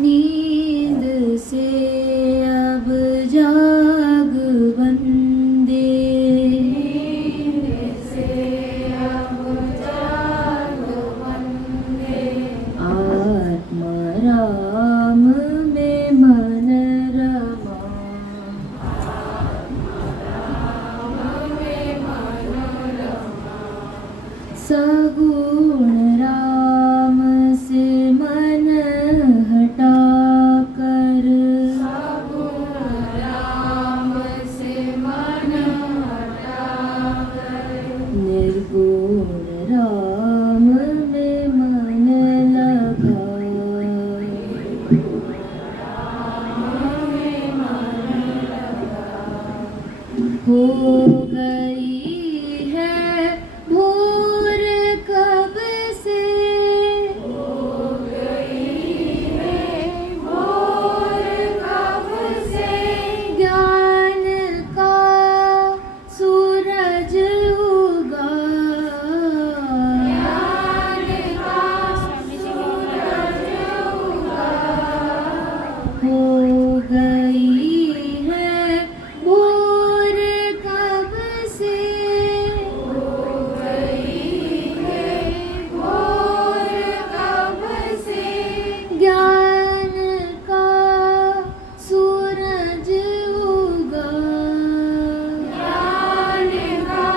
नींद से अब जाग बंदे, नींद से अब जाग बंदे, आत्मा राम में मन रमा, सगुण राम से मन हटाकर, सगुण राम से मन हटाकर, निर्गुण राम में मन लगा, हो गई है भोर कब से, हो गई है भोर कब से, ज्ञान का सूरज उगा, ज्ञान का सूरज उगा, हो गई है भोर कब से, हो गई है भोर कब से, ज्ञान का सूरज उगा, ज्ञान का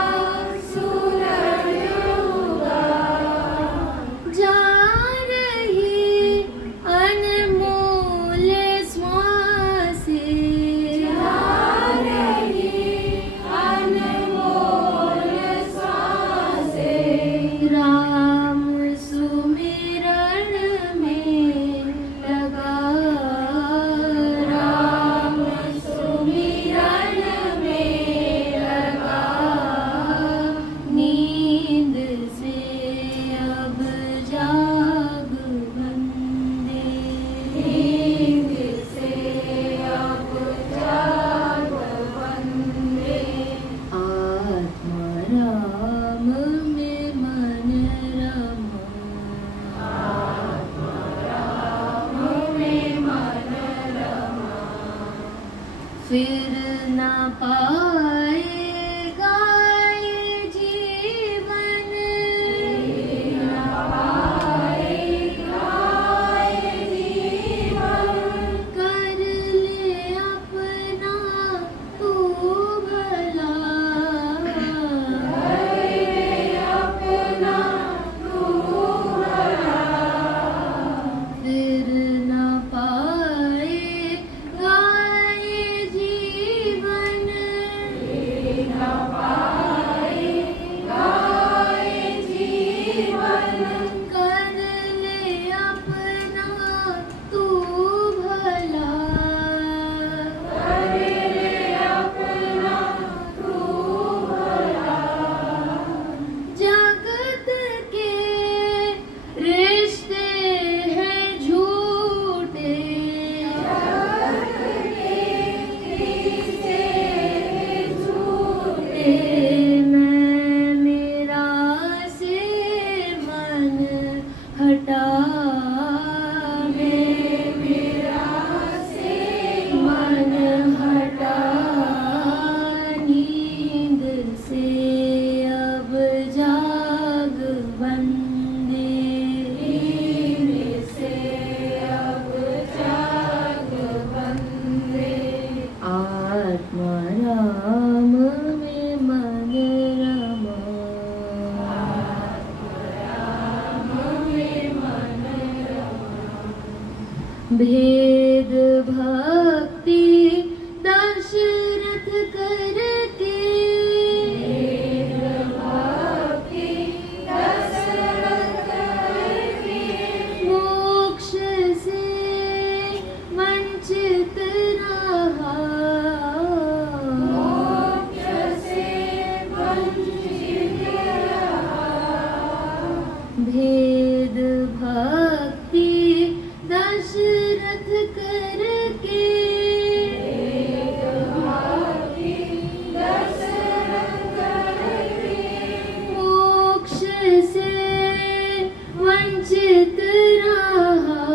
सूरज उगा, जा रही अनमोल श्वासें, जा रही अनमोल श्वासें, राम सुमिरन में लगा, राम सुमिरन में लगा, नींद से अब जाग बंदे, नींद से अब जाग बंदे, आत्मा राम में मन रमा, आत्मा राम में मन रमा, फिर न पाएगा ये जीवन, न पाएगा ये जीवन, कर ले अपना तू भला, कर ले अपना तू भला, फिर न पाएगा ये जीवन, न पाएगा ये जीवन, कर ले अपना तू भला, कर ले अपना तू भला, जगत के रिश्ते हैं झूठे, जगत के रिश्ते हैं झूठे, मैं मेरा से मन हटा, मैं मेरा से मन हटा, नींद से अब जाग बंदे, नींद से अब जाग बंदे, आत्मा राम में मन रमा, आत्मा राम में मन रमा, भेद भक्ति दशरथ करके, भेद भक्ति दशरथ करके, मोक्ष से वंचित रहा, मोक्ष से वंचित रहा, भेद भक्ति दशरथ करके, भेद भक्ति दशरथ करके, मोक्ष से वंचित रहा,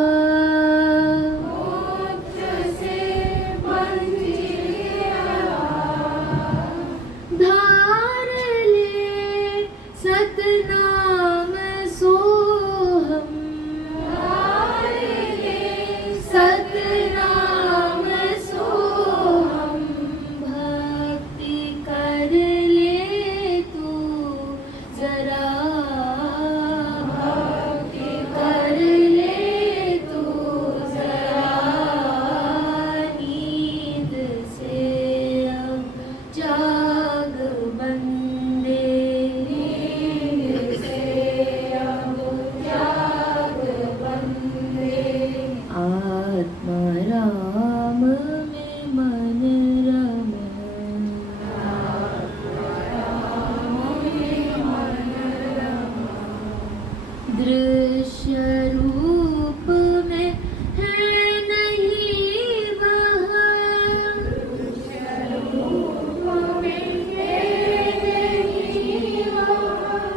आत्मा राम में मन रमे। दृश्य रूप में है नहीं वह,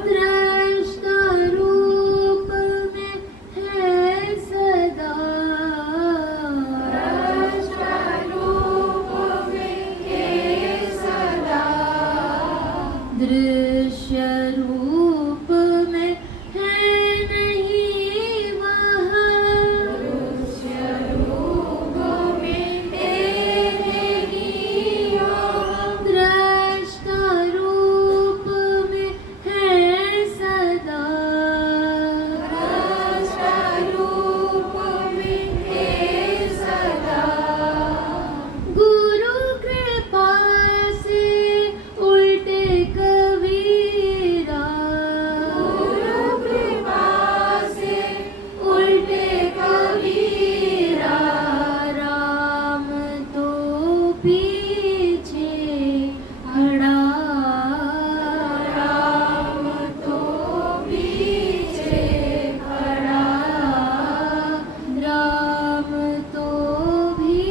दृष्टा रूप में है सदा, दृश्य रूप में है नहीं वह, दृष्टा रूप में है सदा, गुरु कृपा से उल्टे कबीरा, राम तो पीछे खड़ा, राम तो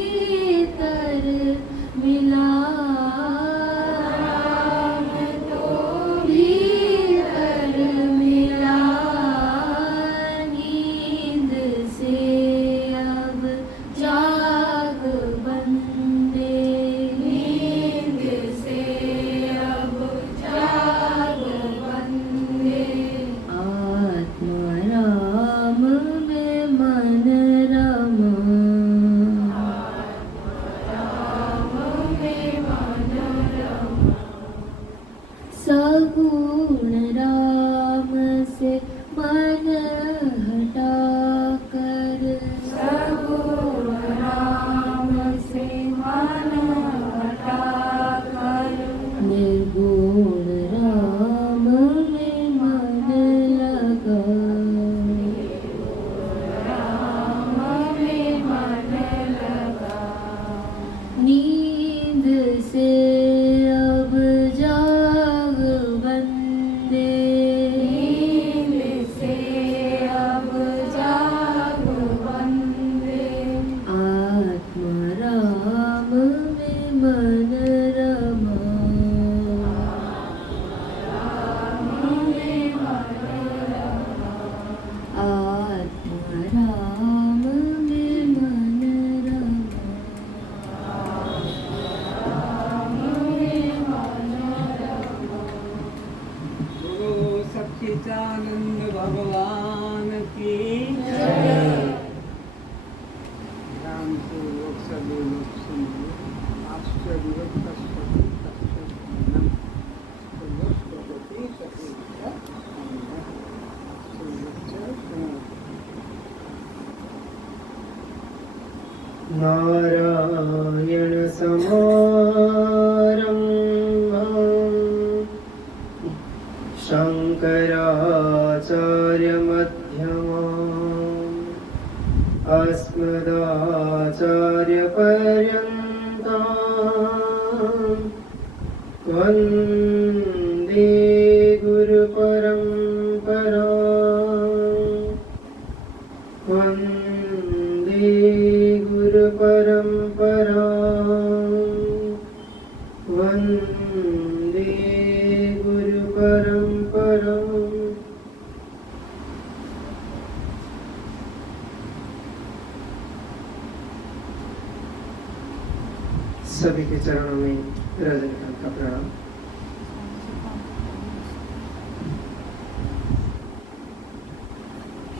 भीतर मिला, भीतर मिला, नींद से अब जाग बंदे, आत्मा राम में मन रमा, सगुण राम से मन हटाकर, निर्गुण राम में मन लगा, नींद से अब जाग बंदे, आत्मा राम में मन रमा, आत्मा राम में मन रमा। गुरु सच्चिदानंद भगवान की ध्यान पूर्वक सभी लोग सुनिए। आश्चर्य नारायण समारम्भम् शङ्कराचार्यमध्यमाम् अस्मदाचार्यपर्यन्ताम् वन्दे गुरुपरम्पराम्, वन्दे गुरुपरम्पराम्, वन्दे गुरुपरम्पराम्। सभी के चरणों में रजनीकांत का प्रणाम।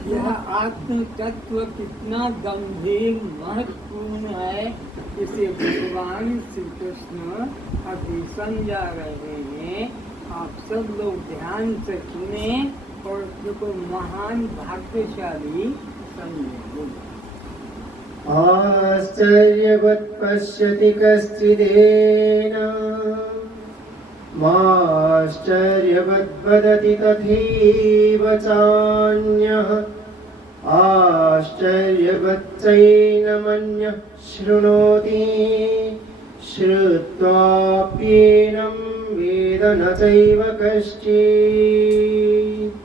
यह आत्म तत्व कितना गंभीर महत्वपूर्ण है, इसे भगवान श्री कृष्ण अभी समझा रहे हैं। आप सब लोग ध्यान से सुने और उसको महान भाग्यशाली समझे। आश्चर्यवत् पश्यति कश्चिदेन, माश्चर्यवत् वदति तथैव चान्यः। आश्चर्यवच्चैनमन्यः शृणोति श्रुत्वाप्येनं वेद न चैव कश्चित्।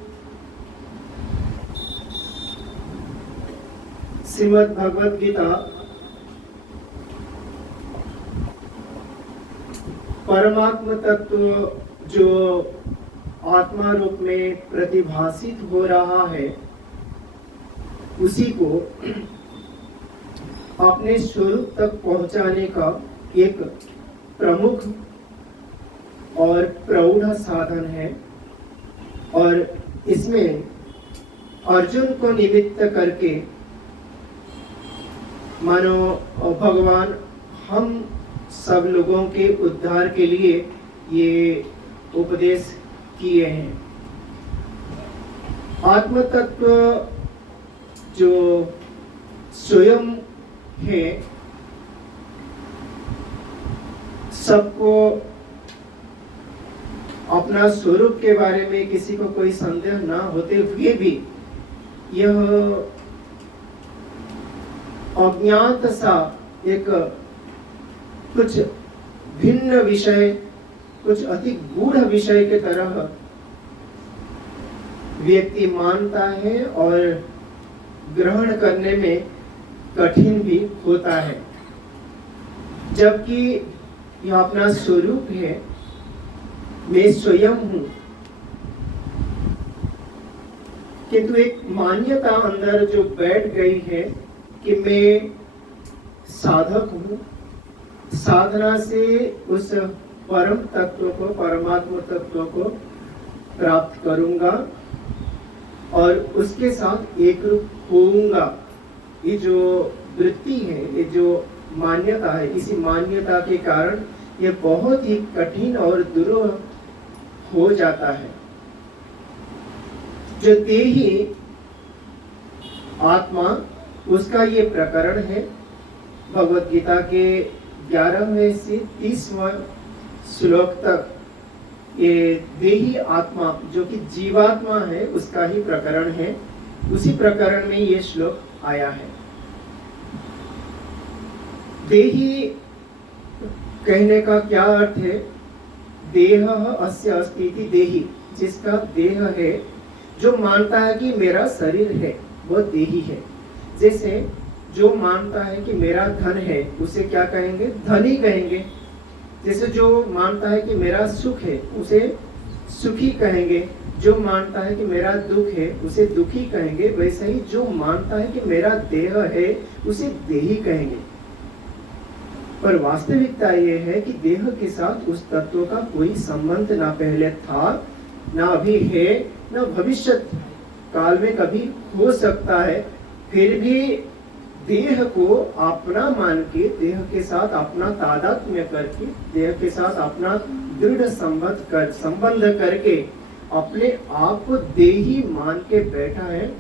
श्रीमद् भगवद गीता परमात्मा तत्व जो आत्मा रूप में प्रतिभासित हो रहा है, उसी को अपने स्वरूप तक पहुंचाने का एक प्रमुख और प्रौढ़ साधन है। और इसमें अर्जुन को निमित्त करके मानो भगवान हम सब लोगों के उद्धार के लिए ये उपदेश किए हैं। आत्म तत्व जो स्वयं है, सबको अपना स्वरूप के बारे में किसी को कोई संदेह ना होते हुए भी यह अज्ञात सा एक कुछ भिन्न विषय, कुछ अति गूढ़ विषय के तरह व्यक्ति मानता है और ग्रहण करने में कठिन भी होता है, जबकि यह अपना स्वरूप है। मैं स्वयं हूं, किंतु एक मान्यता अंदर जो बैठ गई है कि मैं साधक हूं, साधना से उस परम तत्व को, परमात्मा तत्व को प्राप्त करूंगा और उसके साथ एक रूप होऊंगा। ये जो वृत्ति है, ये जो मान्यता है, इसी मान्यता के कारण ये बहुत ही कठिन और दुरूह हो जाता है। जो देही आत्मा, उसका ये प्रकरण है भगवत गीता के 11वें से 30वें श्लोक तक। ये देही आत्मा जो कि जीवात्मा है, उसका ही प्रकरण है। उसी प्रकरण में ये श्लोक आया है। देही कहने का क्या अर्थ है? देह अस्य अस्ति इति देही, जिसका देह है, जो मानता है कि मेरा शरीर है, वो देही है। जैसे जो मानता है कि मेरा धन है, उसे क्या कहेंगे? धनी कहेंगे। जैसे जो मानता है कि मेरा सुख है, उसे सुखी कहेंगे। जो मानता है कि मेरा दुख है, उसे दुखी कहेंगे। वैसे ही जो मानता है कि मेरा देह है, उसे देही कहेंगे। पर वास्तविकता ये है कि देह के साथ उस तत्व का कोई संबंध ना पहले था, ना अभी है, ना भविष्य काल में कभी हो सकता है। फिर भी देह को अपना मान के, देह के साथ अपना तादात्म्य करके, देह के साथ अपना दृढ़ संबंध करके अपने आप को देही मान के बैठा है।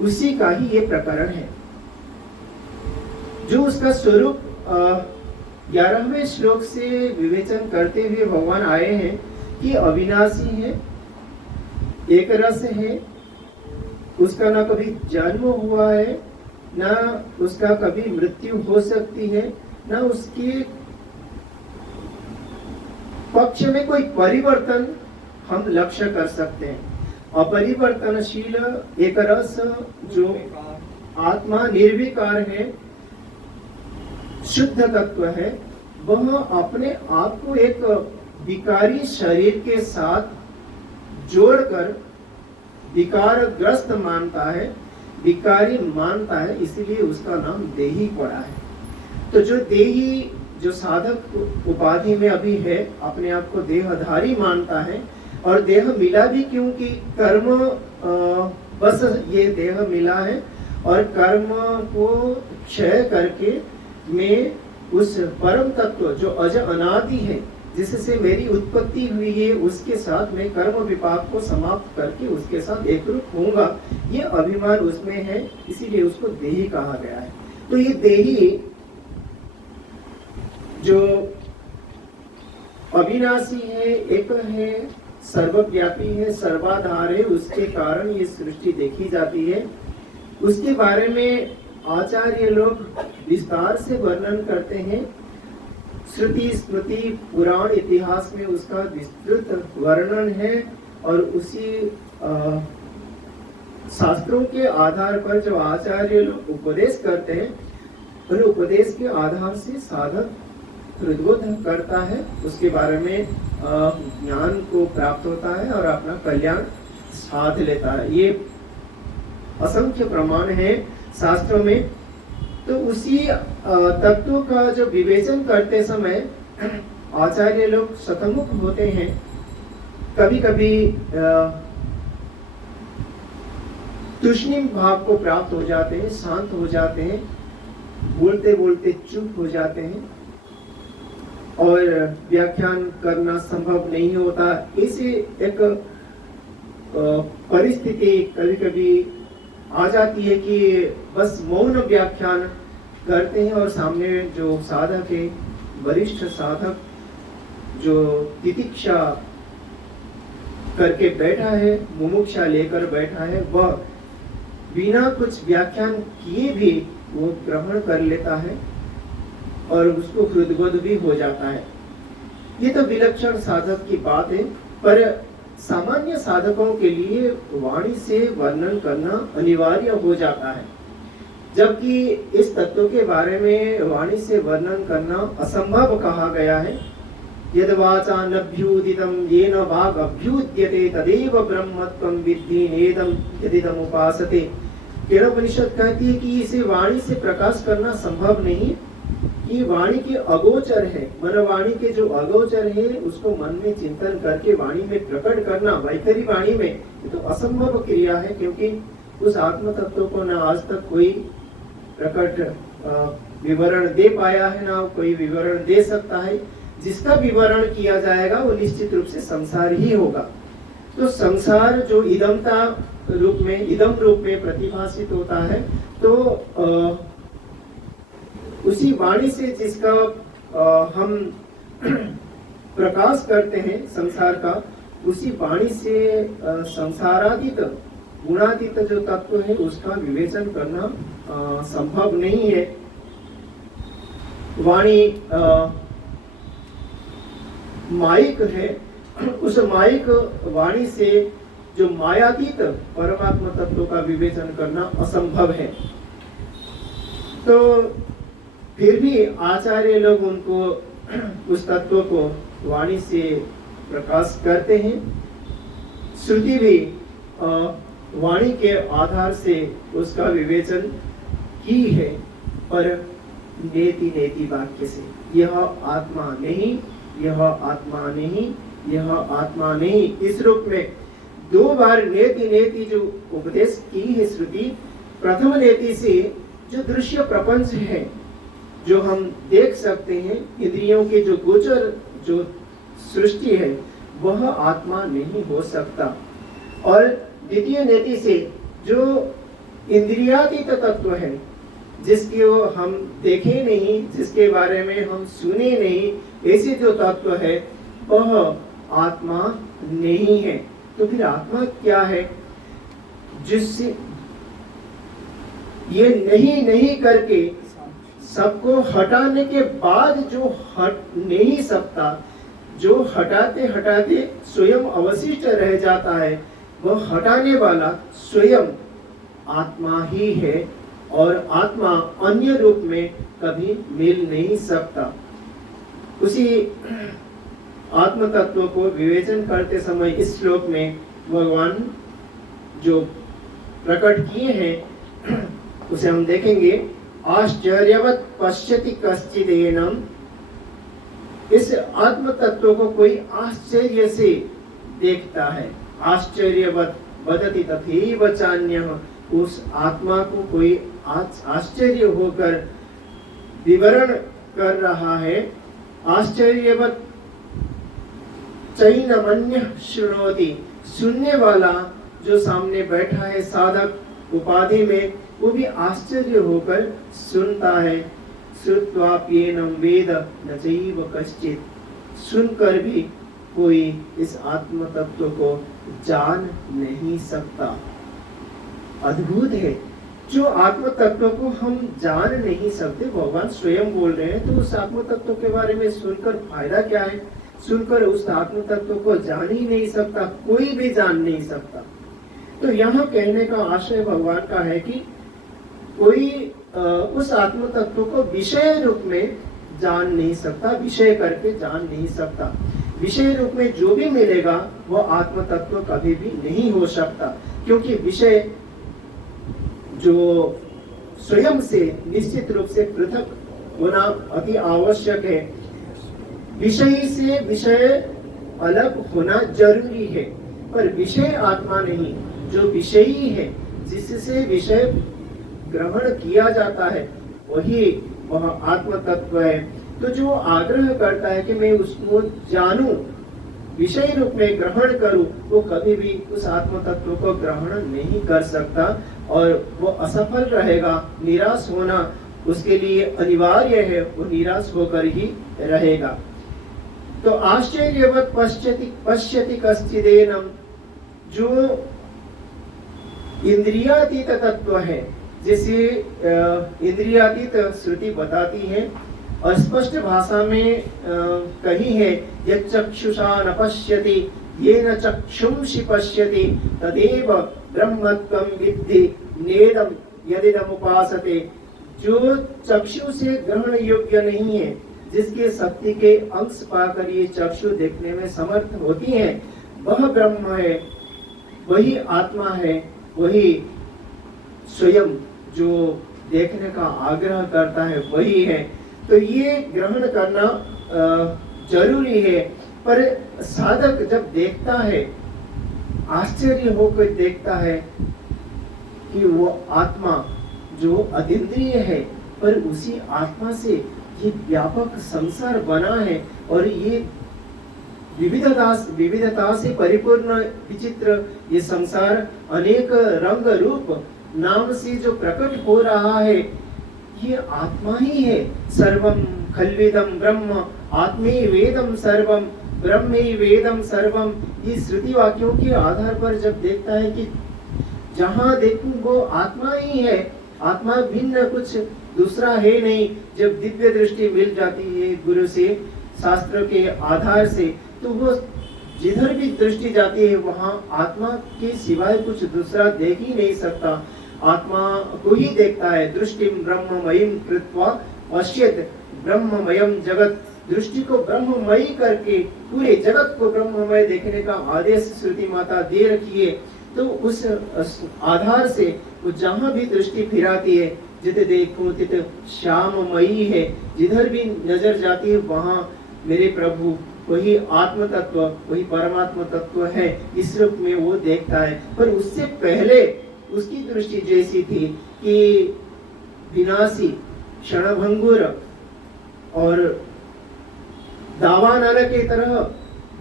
उसी का ही ये प्रकरण है। जो उसका स्वरूप 11वें श्लोक से विवेचन करते हुए भगवान आए हैं कि अविनाशी है, एक रस है, उसका ना कभी जन्म हुआ है, ना उसका कभी मृत्यु हो सकती है, ना उसके पक्ष में कोई परिवर्तन हम लक्ष्य कर सकते हैं। अपरिवर्तनशील एक रस जो आत्मा निर्विकार है, शुद्ध तत्व है, वह अपने आप को एक विकारी शरीर के साथ जोड़कर विकारग्रस्त मानता है, विकारी मानता है, इसीलिए उसका नाम देही पड़ा है। तो जो देही, जो साधक उपाधि में अभी है, अपने आप को देहधारी मानता है। और देह मिला भी क्योंकि कर्म बस ये देह मिला है, और कर्म को क्षय करके मैं उस परम तत्व जो अज अनादि है, जिससे मेरी उत्पत्ति हुई है, उसके साथ मैं कर्म विपाक को समाप्त करके उसके साथ एकरूप होऊंगा, ये अभिमान उसमें है, इसीलिए उसको देही कहा गया है। तो ये देही जो अविनाशी है, एक है, सर्वव्यापी है, सर्वाधार है, उसके कारण ये सृष्टि देखी जाती है। उसके बारे में आचार्य लोग विस्तार से वर्णन करते हैं। श्रुति स्मृति पुराण इतिहास में उसका विस्तृत वर्णन है और उसी शास्त्रों के आधार पर जो आचार्य लोग उपदेश करते हैं उन उपदेश के आधार से साधक हृदबोध करता है, उसके बारे में ज्ञान को प्राप्त होता है और अपना कल्याण साध लेता है। ये असंख्य प्रमाण है शास्त्रों में। तो उसी तत्वों का जो विवेचन करते समय आचार्य लोग शतमुख होते हैं। कभी कभी तुष्णिम भाव को प्राप्त हो जाते हैं, शांत हो जाते हैं, बोलते बोलते चुप हो जाते हैं और व्याख्यान करना संभव नहीं होता। इसी एक परिस्थिति कभी कभी आ जाती है कि बस मौन व्याख्यान करते हैं और सामने जो साधक है, वरिष्ठ साधक जो तितिक्षा करके बैठा है, मुमुक्षा लेकर बैठा है, वह बिना कुछ व्याख्यान किए भी वो ग्रहण कर लेता है और उसको हृदबोध भी हो जाता है। ये तो विलक्षण साधक की बात है, पर सामान्य साधकों के लिए वाणी से वर्णन करना अनिवार्य हो जाता है, जबकि इस तत्व के बारे में वाणी से वर्णन करना असंभव कहा गया है। यद वाचा नभ्युदितं येन वाग अभ्युद्यते तदेव ब्रह्मत्वं विद्धि नेदं यदिदम् उपासते। केनोपनिषद कहती है कि इसे वाणी से प्रकाश करना संभव नहीं, कि वाणी के अगोचर है, मन वाणी के जो अगोचर है उसको मन में चिंतन करके वाणी में प्रकट करना, वैखरी वाणी में, ये तो असंभव क्रिया है, क्योंकि उस आत्म तत्व को न आज तक कोई प्रकट विवरण दे पाया है, ना कोई विवरण दे सकता है। जिसका विवरण किया जाएगा वो निश्चित रूप से संसार ही होगा। तो संसार जो इदमता रूप में, इदम रूप में प्रतिभाषित होता है, तो उसी वाणी से जिसका हम प्रकाश करते हैं संसार का, उसी वाणी से संसारातीत गुणातीत जो तत्व है उसका विवेचन करना संभव नहीं है। वाणी माइक है, उस माइक वाणी से जो मायातीत परमात्मा तत्व का विवेचन करना असंभव है। तो फिर भी आचार्य लोग उनको उस तत्व को वाणी से प्रकाश करते हैं। श्रुति भी वाणी के आधार से उसका विवेचन की है, पर नेति नेति वाक्य से, यह आत्मा नहीं, यह आत्मा नहीं, यह आत्मा नहीं, इस रूप में 2 बार नेति नेति जो उपदेश की है श्रुति। प्रथम नेति से जो दृश्य प्रपंच है, जो हम देख सकते हैं, इंद्रियों के जो गोचर जो सृष्टि है, वह आत्मा नहीं हो सकता। और द्वितीय नेति से जो इंद्रियातीत तत्व है, जिसके वो हम देखे नहीं, जिसके बारे में हम सुने नहीं, ऐसे जो तत्व है वह आत्मा नहीं है। तो फिर आत्मा क्या है? जिससे ये नहीं नहीं करके सबको हटाने के बाद जो हट नहीं सकता, जो हटाते हटाते स्वयं अवशिष्ट रह जाता है, वह हटाने वाला स्वयं आत्मा ही है और आत्मा अन्य रूप में कभी मिल नहीं सकता। उसी आत्म तत्व को विवेचन करते समय इस श्लोक में भगवान जो प्रकट किए हैं उसे हम देखेंगे। आश्चर्यवत पश्यति कश्चिदेनम, इस आत्म तत्व को कोई आश्चर्य से देखता है। आश्चर्यवत वदति तथैव चान्यः, उस आत्मा को कोई आश्चर्य होकर विवरण कर रहा है। आश्चर्यवत चैनमन्यः शृणोति, सुनने वाला जो सामने बैठा है साधक उपाधि में, वो भी आश्चर्य होकर सुनता है। श्रुत्वाप्येनं वेद न चैव कश्चित्, सुनकर भी कोई इस आत्म तत्व को जान नहीं सकता। अद्भुत है जो आत्म तत्व को हम जान नहीं सकते, भगवान स्वयं बोल रहे हैं, तो उस आत्म तत्व के बारे में सुनकर फायदा क्या है? सुनकर उस आत्म तत्व को जान ही नहीं सकता, कोई भी जान नहीं सकता। तो यहाँ कहने का आशय भगवान का है कि कोई उस आत्म तत्व को विषय रूप में जान नहीं सकता, विषय करके जान नहीं सकता। विषय रूप में जो भी मिलेगा वो आत्म तत्व कभी भी नहीं हो सकता, क्योंकि विषय जो स्वयं से निश्चित रूप से पृथक होना अति आवश्यक है। विषय से विषय अलग होना जरूरी है, पर विषय आत्मा नहीं। जो विषयी है, जिससे विषय ग्रहण किया जाता है, वही वह आत्म तत्व है। तो जो आग्रह करता है कि मैं उसको जानूं, विषय रूप में ग्रहण करूं, वो कभी भी उस आत्म तत्व को ग्रहण नहीं कर सकता और वो असफल रहेगा। निराश होना उसके लिए अनिवार्य है, वो निराश होकर ही रहेगा। तो आश्चर्यवत् पश्यति कश्चिदेनम, जो इंद्रियातीत तत्व है, जैसे इंद्रियातीत श्रुति बताती है और स्पष्ट भाषा में कही है, यच्चक्षुषा न पश्यति येन चक्षुंषि पश्यति तदेव ब्रह्मत्वं विद्धि नेदं यदिदम् उपासते। जो चक्षु से ग्रहण योग्य नहीं है, जिसके शक्ति के अंश पाकर ये चक्षु देखने में समर्थ होती हैं, वह ब्रह्म है, वही आत्मा है, वही स्वयं जो देखने का आग्रह करता है वही है। तो ये ग्रहण करना जरूरी है। पर साधक जब देखता है, आश्चर्य होकर देखता है कि वो आत्मा जो अतीन्द्रिय है, पर उसी आत्मा से ये व्यापक संसार बना है और ये विविधता से परिपूर्ण विचित्र ये संसार अनेक रंग रूप नाम से जो प्रकट हो रहा है, ये आत्मा ही है। सर्वम खल्विदम ब्रह्म आत्मे वेदम सर्वम ब्रह्मे वेदम सर्वम। ये श्रुति वाक्यों के आधार पर जब देखता है कि जहाँ देखूं वो आत्मा ही है, आत्मा भिन्न कुछ दूसरा है नहीं। जब दिव्य दृष्टि मिल जाती है गुरु से, शास्त्र के आधार से, तो वो जिधर भी दृष्टि जाती है वहाँ आत्मा के सिवाय कुछ दूसरा देख ही नहीं सकता, आत्मा को ही देखता है। दृष्टिम ब्रह्ममयीं कृत्वा पश्येत् ब्रह्ममयं जगत। दृष्टि को ब्रह्ममयी करके पूरे जगत को ब्रह्ममय देखने का आदेश श्रुति माता दे रखी है। तो उस आधार से वो जहाँ भी दृष्टि फिराती है, जिते देखो तित श्याममयी है, जिधर भी नजर जाती है वहाँ मेरे प्रभु वही आत्म तत्व, वही परमात्मा तत्व है, इस रूप में वो देखता है। पर उससे पहले उसकी दृष्टि जैसी थी कि विनाशी, क्षणभंगुर और दावानल के तरह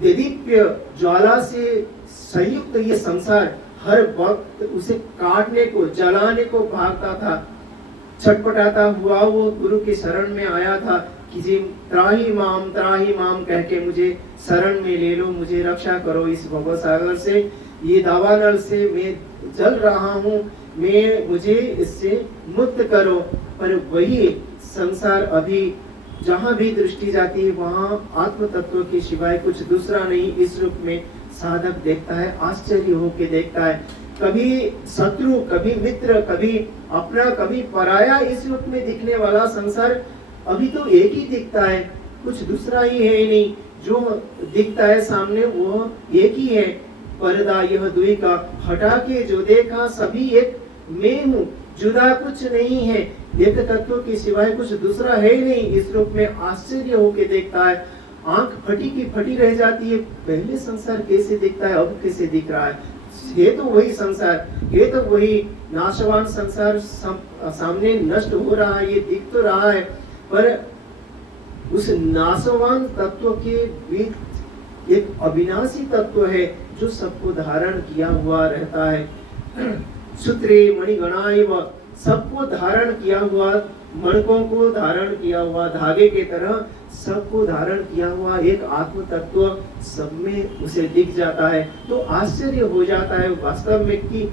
देदीप्य ज्वाला से संयुक्त ये संसार हर वक्त उसे काटने को, जलाने को भागता था। छटपटाता हुआ वो गुरु की शरण में आया था कि जी त्राही माम कह के मुझे शरण में ले लो, मुझे रक्षा करो इस भव सागर से, ये दावानल से मैं जल रहा हूँ, मुझे इससे मुक्त करो। पर वही संसार अभी जहाँ भी दृष्टि जाती है वहाँ आत्म तत्व के सिवाय कुछ दूसरा नहीं, इस रूप में साधक देखता है, आश्चर्य होके देखता है। कभी शत्रु, कभी मित्र, कभी अपना, कभी पराया, इस रूप में दिखने वाला संसार अभी तो एक ही दिखता है, कुछ दूसरा ही है नहीं। जो दिखता है सामने वो एक ही है। पर्दा यह दुई का हटा के जो देखा, सभी एक मैं हूँ, जुदा कुछ नहीं है, एक तत्व के सिवाय कुछ दूसरा है नहीं। इस रूप में आश्चर्य होके देखता है, आंख फटी की फटी रह जाती है, पहले संसार कैसे दिखता है, अब कैसे दिख रहा है तो वही संसार, ये तो वही नाशवान संसार सामने नष्ट हो रहा है, ये दिख तो रहा है, पर उस नाशवान तत्व के बीच एक अविनाशी तत्व है जो सबको धारण किया हुआ रहता है। सूत्रे मणिगणाइव, सबको धारण किया हुआ, मणकों को धारण किया हुआ धागे के तरह सबको धारण किया हुआ एक आत्म तत्व सब में उसे दिख जाता है। तो आश्चर्य हो जाता है वास्तव में कि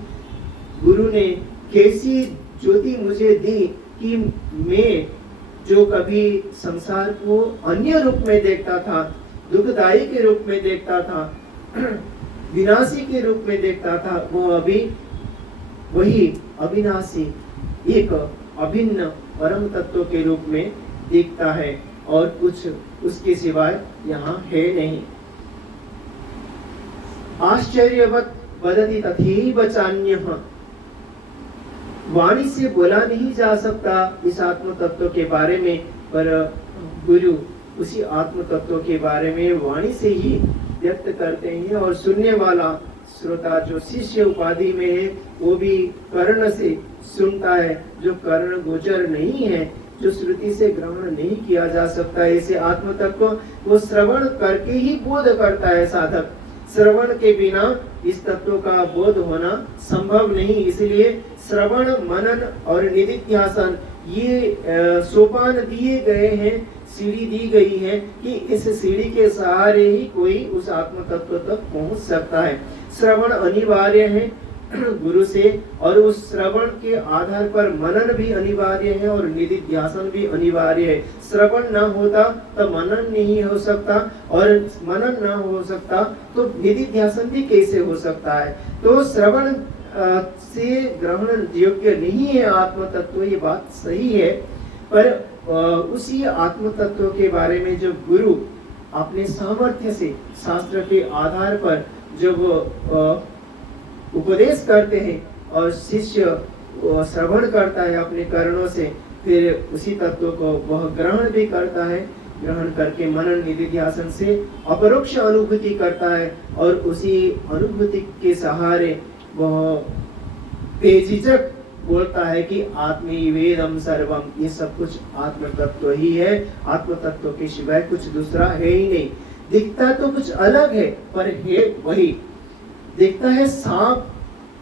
गुरु ने कैसी ज्योति मुझे दी कि मैं जो कभी संसार को अन्य रूप में देखता था, दुखदाई के रूप में देखता था, विनाशी के रूप में देखता था, वो अभी वही अविनाशी एक अभिन्न परम तत्व के रूप में दिखता है और कुछ उसके सिवाय यहाँ है नहीं। आश्चर्यवत वदति तथैव चान्यः, वाणी से बोला नहीं जा सकता इस आत्म तत्व के बारे में, पर गुरु उसी आत्म तत्व के बारे में वाणी से ही व्यक्त करते हैं। और सुनने वाला श्रोता जो शिष्य उपाधि में है वो भी कर्ण से सुनता है, जो कर्ण गोचर नहीं है, जो श्रुति से ग्रहण नहीं किया जा सकता। ऐसे आत्म तत्व वो श्रवण करके ही बोध करता है साधक। श्रवण के बिना इस तत्व का बोध होना संभव नहीं। इसलिए श्रवण, मनन और निधिध्यासन ये सोपान दिए गए हैं, सीढ़ी दी गई है कि इस सीढ़ी के सहारे ही कोई उस आत्म तत्व तक पहुंच सकता है। श्रवण अनिवार्य है गुरु से, और उस श्रवण के आधार पर मनन भी अनिवार्य है और निधिध्यासन भी अनिवार्य है। श्रवण ना होता तो मनन नहीं हो सकता, और मनन ना हो सकता तो निधिध्यासन भी कैसे हो सकता है। तो श्रवण से ग्रहण योग्य नहीं है आत्म तत्व, ये बात सही है, पर उसी आत्म तत्व के बारे में जो गुरु अपने सामर्थ्य से शास्त्र के आधार पर जब उपदेश करते हैं और शिष्य श्रवण करता है अपने कर्णों से, फिर उसी तत्व को वह ग्रहण भी करता है। ग्रहण करके मनन निधिध्यासन से अपरोक्ष अनुभूति करता है, और उसी अनुभूति के सहारे वह बेझिझक बोलता है कि आत्मी वेदम सर्वम, ये सब कुछ आत्म तत्व ही है, आत्म तत्व के सिवाय कुछ दूसरा है ही नहीं। दिखता तो कुछ अलग है पर है वही। दिखता है सांप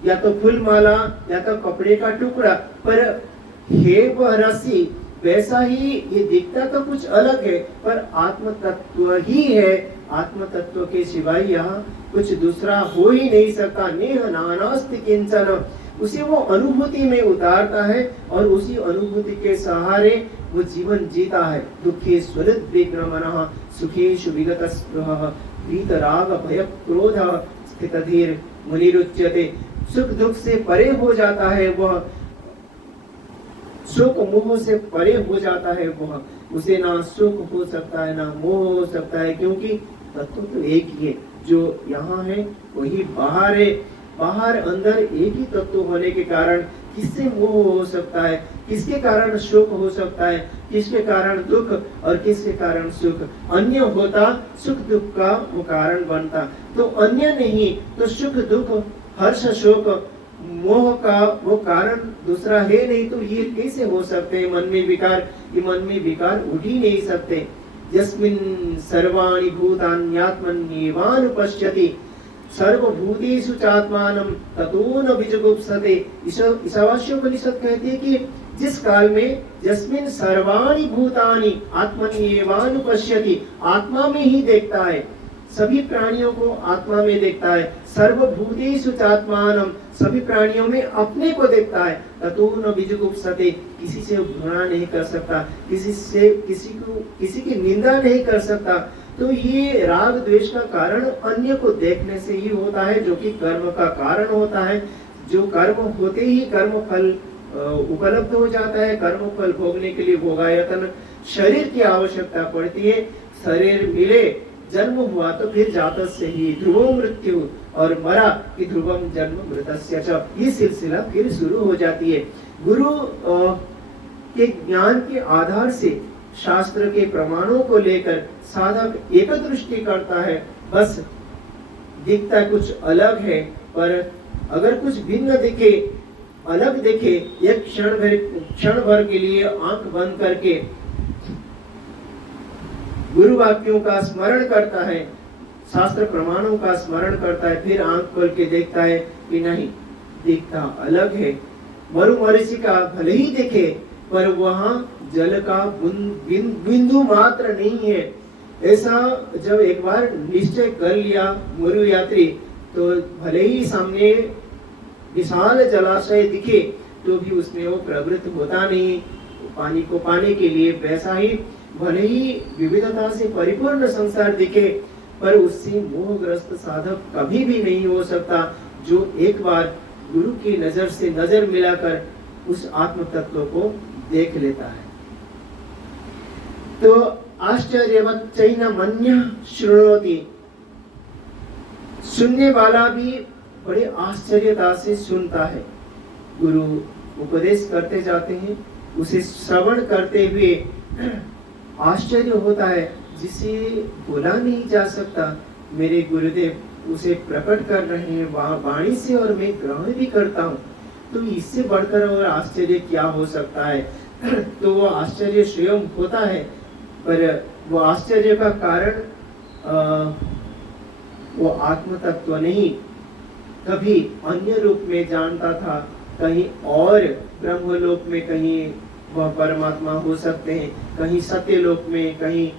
या तो फूलमाला या तो कपड़े का टुकड़ा, पर है वह रस्सी। वैसा ही ये दिखता तो कुछ अलग है पर आत्म तत्व ही है। आत्म तत्व के सिवाय यहाँ कुछ दूसरा हो ही नहीं सकता। नेह नानास्ति किंचन, उसी वो अनुभूति में उतारता है और उसी अनुभूति के सहारे वो जीवन जीता है। दुखे स्वलित विक्रमणः, सुखेषु विगत स्पृहः, वीतराग भय क्रोध स्थितधीर मुनिरुच्यते। सुख दुख से परे हो जाता है वह, सुख मोह से परे हो जाता है वह। उसे ना सुख हो सकता है ना मोह हो सकता है, क्योंकि तत्व तो एक ही है। जो यहाँ है वही बाहर है। बाहर अंदर एक ही तत्व होने के कारण किससे मोह हो सकता है, किसके कारण शोक हो सकता है, किसके कारण दुख और किसके कारण सुख। अन्य होता सुख दुख का वो कारण बनता, तो अन्य नहीं तो सुख दुख हर्ष शोक मोह का वो कारण दूसरा है नहीं, तो ये कैसे हो सकते हैं मन में विकार। ये मन में विकार उठ ही नहीं सकते। यस्मिन् सर्वाणि भूतान्यात्मन्येवानुपश्यति, सर्वभूतेषु चात्मानं ततो न विजुगुप्सते। ईशावास्योपनिषद कहती है कि जिस काल में यस्मिन् सर्वाणि भूतानि आत्मन्येवानुपश्यति, आत्मा में ही देखता है, सभी प्राणियों को आत्मा में देखता है। सर्वभूतेषु चात्मानं, सभी प्राणियों में अपने को देखता है। ततो न विजुगुप्सते, किसी से घृणा नहीं कर सकता, किसी की निंदा नहीं कर सकता। तो ये राग द्वेष का कारण अन्य को देखने से ही होता है, जो कि कर्म का कारण होता है। जो कर्म होते ही कर्म फल उपलब्ध हो जाता है। कर्म फल भोगने के लिए भोगायतन शरीर की आवश्यकता पड़ती है। शरीर मिले, जन्म हुआ तो फिर जातस्य ही ध्रुवो मृत्यु, और मरा कि ध्रुवम जन्म मृतस्य च। ये सिलसिला फिर शुरू हो जाती है। गुरु के ज्ञान के आधार से शास्त्र के प्रमाणों को लेकर साधक एक दृष्टि करता है, बस दिखता कुछ अलग है, पर अगर कुछ भिन्न दिखे, अलग दिखे, एक क्षण भर के लिए आंख बंद करके गुरु वाक्यों का स्मरण करता है, शास्त्र प्रमाणों का स्मरण करता है, फिर आंख खोल के देखता है कि नहीं, दिखता अलग है। मरुमरीचिका भले ही दिखे पर वहां जल का बिंदु मात्र नहीं है। ऐसा जब एक बार निश्चय कर लिया मरु यात्री, तो भले ही सामने विशाल जलाशय दिखे तो भी उसमें वो प्रवृत्त होता नहीं। पानी को पाने के लिए वैसा ही भले ही विविधता से परिपूर्ण संसार दिखे, पर उससे मोहग्रस्त साधक कभी भी नहीं हो सकता जो एक बार गुरु की नजर से नजर मिलाकर उस आत्म तत्व को देख लेता है। तो आश्चर्यवत् चैनमन्यः शृणोति, सुनने वाला भी बड़े आश्चर्यता से सुनता है। गुरु उपदेश करते जाते हैं, उसे श्रवण करते हुए आश्चर्य होता है जिसे बोला नहीं जा सकता। मेरे गुरुदेव उसे प्रकट कर रहे हैं वाणी से और मैं ग्रहण भी करता हूँ, तो इससे बढ़कर और आश्चर्य क्या हो सकता है। तो वो आश्चर्य स्वयं होता है, पर वो आश्चर्य का कारण वो आत्म तत्व नहीं, कभी अन्य रूप में जानता था, कहीं और ब्रह्मलोक में कहीं वह परमात्मा हो सकते हैं, कहीं सत्यलोक में, कहीं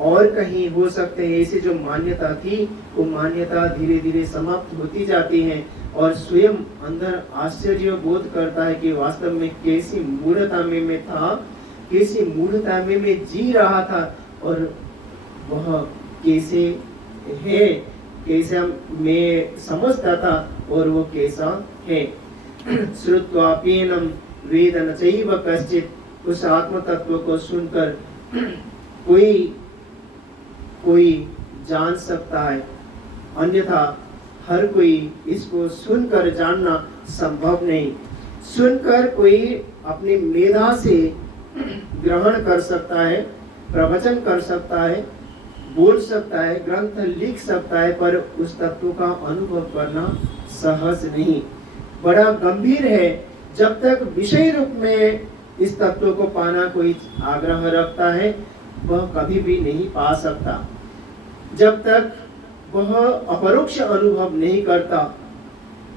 और कहीं हो सकते हैं। ऐसी जो मान्यता थी वो मान्यता धीरे धीरे समाप्त होती जाती है और स्वयं अंदर आश्चर्य बोध करता है कि वास्तव में कैसी मूढ़ता में मैं था, कैसी मूढ़ता में मैं जी रहा था और वह कैसे है, कैसा मैं समझता था और वो कैसा है। श्रुत्वाप्येनं वेद न चैव कश्चित्, उस आत्म तत्व को सुनकर कोई जान सकता है, अन्यथा हर कोई इसको सुनकर जानना संभव नहीं। सुनकर कोई अपनी मेधा से ग्रहण कर सकता है, प्रवचन कर सकता है, बोल सकता है, ग्रंथ लिख सकता है, पर उस तत्व का अनुभव करना सहज नहीं, बड़ा गंभीर है। जब तक विषय रूप में इस तत्व को पाना कोई आग्रह रखता है, वह कभी भी नहीं पा सकता। जब तक वह अपरोक्ष अनुभव नहीं करता,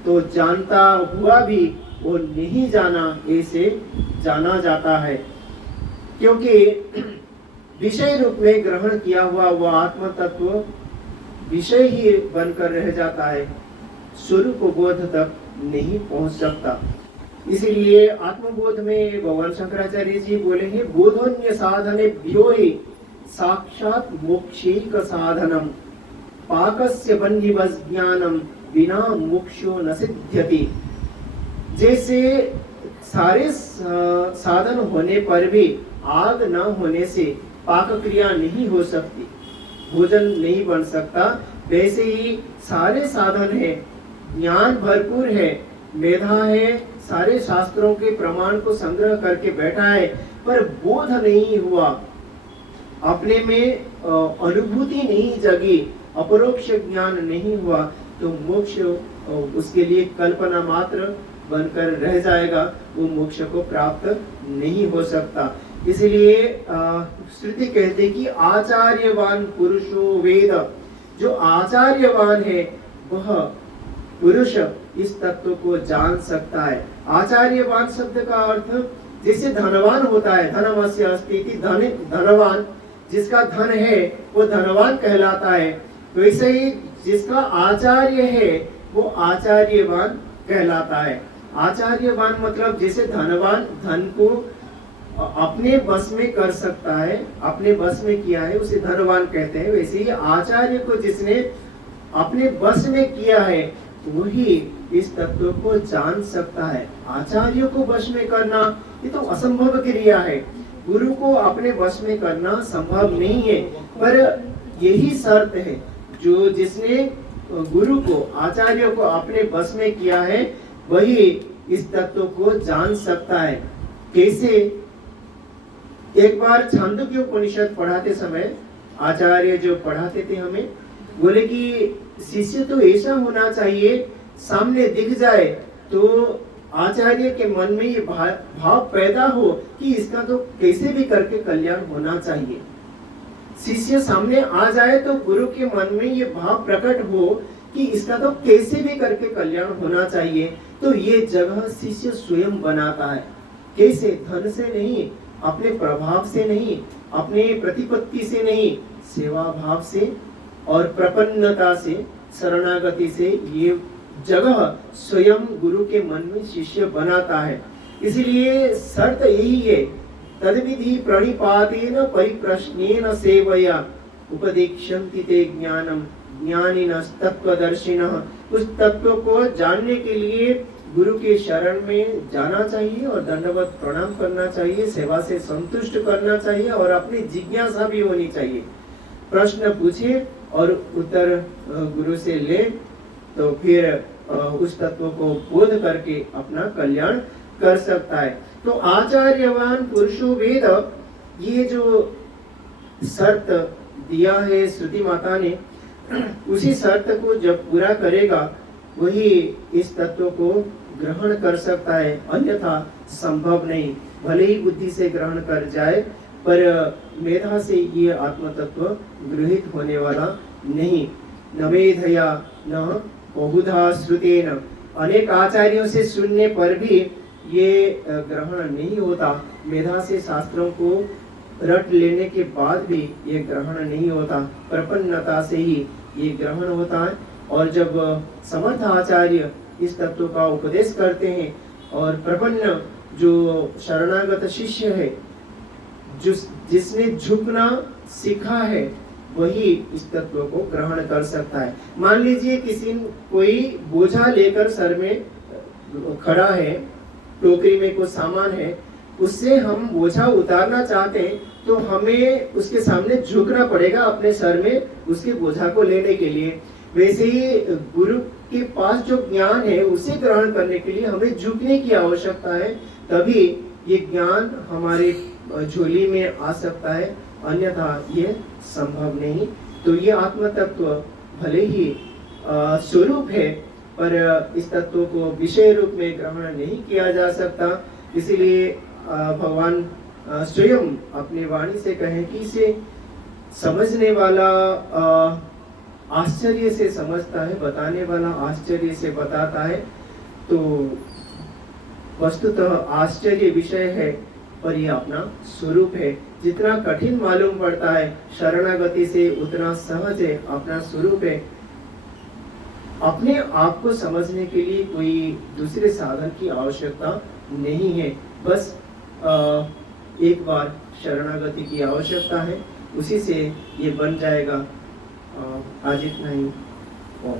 तो जानता हुआ भी वो नहीं जाना ऐसे जाना जाता है, क्योंकि विषय रूप में ग्रहण किया हुआ वह आत्म तत्व विषय ही बनकर रह जाता है, स्वरूप बोध तक नहीं पहुंच सकता। इसीलिए आत्मबोध में भगवान शंकराचार्य जी बोले हैं, बोधोन्य साधने व्योहि साक्षात मोक्षैक साधनम पाकस्य बन्निवस् ज्ञानम बिना मोक्षो न सिद्ध्यति। जैसे सारे साधन होने पर भी आग न होने से पाक क्रिया नहीं हो सकती, भोजन नहीं बन सकता, वैसे ही सारे साधन है, ज्ञान भरपूर है, मेधा है, सारे शास्त्रों के प्रमाण को संग्रह करके बैठा है, पर बोध नहीं हुआ, अपने में अनुभूति नहीं जगी, अपरोक्ष ज्ञान नहीं हुआ, तो मोक्ष उसके लिए कल्पना मात्र बनकर रह जाएगा, वो मोक्ष को प्राप्त नहीं हो सकता। इसलिए श्रुति कहते कि आचार्यवान पुरुषो वेद, जो आचार्यवान है वह पुरुष इस तत्व को जान सकता है। आचार्यवान शब्द का अर्थ जैसे धनवान होता है, धनमस्य अस्ति इति, धनवान जिसका धन है वो धनवान कहलाता है, वैसे ही जिसका आचार्य है वो आचार्यवान कहलाता है। आचार्यवान मतलब जैसे धनवान धन को अपने बस में कर सकता है, अपने बस में किया है, उसे धनवान कहते हैं। वैसे ही आचार्य को जिसने अपने बस में किया है वही इस तत्व को जान सकता है। आचार्य को वश में करना ये तो असंभव क्रिया है, गुरु को अपने वश में करना संभव नहीं है, पर यही शर्त है, जो जिसने गुरु को आचार्य को अपने वश में किया है वही इस तत्व को जान सकता है। कैसे? एक बार छांदोग्य उपनिषद पढ़ाते समय आचार्य जो पढ़ाते थे हमें बोले कि शिष्य तो ऐसा होना चाहिए, सामने दिख जाए तो आचार्य के मन में ये भाव पैदा हो कि इसका तो कैसे भी करके कल्याण होना चाहिए। शिष्य सामने आ जाए तो गुरु के मन में ये भाव प्रकट हो कि इसका तो कैसे भी करके कल्याण होना चाहिए। तो ये जगह शिष्य स्वयं बनाता है। कैसे? धन से नहीं, अपने प्रभाव से नहीं, अपने प्रतिपत्ति से नहीं, सेवा भाव से और प्रपन्नता से, शरणागति से ये जगह स्वयं गुरु के मन में शिष्य बनाता है। इसलिए शर्त यही है, तद्विधि प्रणिपातेन परिप्रश्नेन सेवया उपदेक्षन्ति ते ज्ञानम ज्ञानिनः तत्त्वदर्शिनः। उस तत्व को जानने के लिए गुरु के शरण में जाना चाहिए और दंडवत प्रणाम करना चाहिए, सेवा से संतुष्ट करना चाहिए और अपनी जिज्ञासा भी होनी चाहिए। प्रश्न पूछे और उत्तर गुरु से ले, तो फिर उस तत्व को बोध करके अपना कल्याण कर सकता है। तो आचार्यवान पुरुषो वेद, ये जो शर्त दिया है श्रुति माता ने, उसी शर्त को जब पूरा करेगा वही इस तत्व को ग्रहण कर सकता है, अन्यथा संभव नहीं। भले ही बुद्धि से ग्रहण कर जाए पर मेधा से ये आत्म तत्व गृहित होने वाला नहीं। न मेधया न बहुधा श्रुतेन, अनेक आचार्यों से सुनने पर भी ये ग्रहण नहीं होता। मेधा से शास्त्रों को रट लेने के बाद भी ये ग्रहण नहीं होता, प्रपन्नता से ही ये ग्रहण होता है। और जब समर्थ आचार्य इस तत्व का उपदेश करते हैं और प्रपन्न जो शरणागत शिष्य है, जिसने झुकना सीखा है, वही इस तत्व को ग्रहण कर सकता है। मान लीजिए किसी कोई बोझा लेकर सर में खड़ा है, टोकरी में कुछ सामान है, उससे हम बोझा उतारना चाहते हैं तो हमें उसके सामने झुकना पड़ेगा अपने सर में उसके बोझा को लेने के लिए। वैसे ही गुरु के पास जो ज्ञान है उसे ग्रहण करने के लिए हमें झुकने की आवश्यकता है, तभी ये ज्ञान हमारे झोली में आ सकता है, अन्यथा ये संभव नहीं। तो ये आत्म तत्व भले ही स्वरूप है, पर इस तत्व को विषय रूप में ग्रहण नहीं किया जा सकता। इसलिए भगवान स्वयं अपनी वाणी से कहें कि इसे समझने वाला आश्चर्य से समझता है, बताने वाला आश्चर्य से बताता है। तो वस्तुतः आश्चर्य विषय है, पर यह अपना स्वरूप है। जितना कठिन मालूम पड़ता है शरणागति से, उतना सहज है, अपना स्वरूप है। अपने आप को समझने के लिए कोई दूसरे साधन की आवश्यकता नहीं है, बस एक बार शरणागति की आवश्यकता है, उसी से ये बन जाएगा। आज इतना ही। ओम।